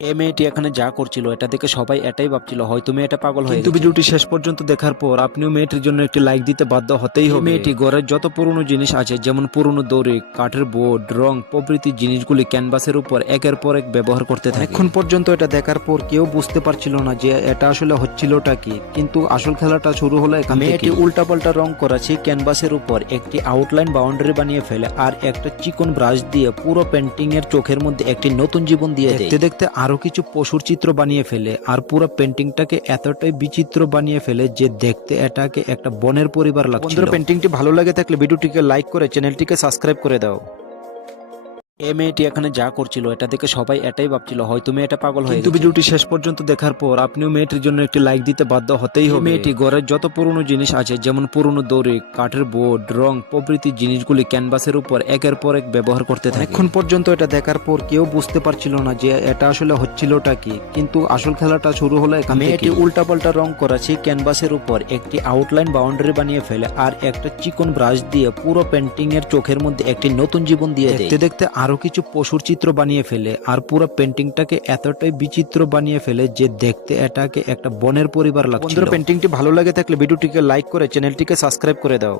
মেয়েটি এখানে যা করছিল এটা দেখে সবাই এটাই ভাবছিল হয়তো মেয়েটা পাগল হয়ে কিন্তু গেছে। ভিডিওটি শেষ পর্যন্ত দেখার পর আপনিও মেয়েটির জন্য একটি লাইক দিতে বাধ্য হতেই হবে। মেয়েটি ঘরের যত পুরনো জিনিস আছে যেমন পুরনো দড়ি, কাঠের বোর্ড, রং প্রভৃতি জিনিসগুলি ক্যানভাসের উপর একের পর এক ব্যবহার করতে থাকে। অনেকক্ষণ পর্যন্ত এটা দেখার পর কেউ বুঝতে পারছিল না যে এটা আসলে হচ্ছিলটা কি, কিন্তু আসল খেলাটা শুরু হলো এখান থেকে। মেয়েটি উল্টাপাল্টা রং করা সেই ক্যানভাসের উপর একটি আউটলাইন বাউন্ডারি বানিয়ে ফেলে আর একটা চিকন ব্রাশ দিয়ে পুরো পেন্টিং এর চোখের মধ্যে একটি নতুন জীবন দিয়ে দেয়। দেখতে দেখতে আরো কিছু পশুর চিত্র বানিয়ে ফেলে আর পুরো পেন্টিংটাকে এতটাই বিচিত্র বানিয়ে ফেলে যে দেখতে এটাকে একটা বনের পরিবার লাগছিল। বন্ধুরা, পেন্টিংটি ভালো লাগে থাকলে ভিডিওটিকে লাইক করে চ্যানেলটিকে সাবস্ক্রাইব করে দাও। মেয়েটি এখানে যা করছিল এটা দেখে সবাই এটাই ভাবছিল হয়তো মেয়েটা পাগল হয়ে কিন্তু গেছে। ভিডিওটি শেষ পর্যন্ত দেখার পর আপনিও মেয়েটির জন্য একটি লাইক দিতে বাধ্য হতেই হবে। মেয়েটি ঘরের যত পুরনো জিনিস আছে যেমন পুরনো দড়ি, কাঠের বোর্ড, রং প্রভৃতি জিনিসগুলি ক্যানভাসের উপর একের পর এক ব্যবহার করতে থাকে। অনেকক্ষণ পর্যন্ত এটা দেখার পর কেউ বুঝতে পারছিল না যে এটা আসলে হচ্ছিলটা কি, কিন্তু আসল খেলাটা শুরু হলো এখান থেকে। মেয়েটি উল্টাপাল্টা রং করা সেই ক্যানভাসের উপর একটি আউটলাইন বাউন্ডারি বানিয়ে ফেলে আর একটা চিকন ব্রাশ দিয়ে পুরো পেন্টিং এর চোখের মধ্যে একটি নতুন জীবন দিয়ে দেয়। দেখতে দেখতে আরো কিছু পশুর চিত্র বানিয়ে ফেলে আর পুরো পেন্টিংটাকে এতটাই বিচিত্র বানিয়ে ফেলে যে দেখতে এটাকে একটা বনের পরিবার লাগছিল। বন্ধুরা, পেন্টিংটি ভালো লাগে থাকলে ভিডিওটিকে লাইক করে চ্যানেলটিকে সাবস্ক্রাইব করে দাও।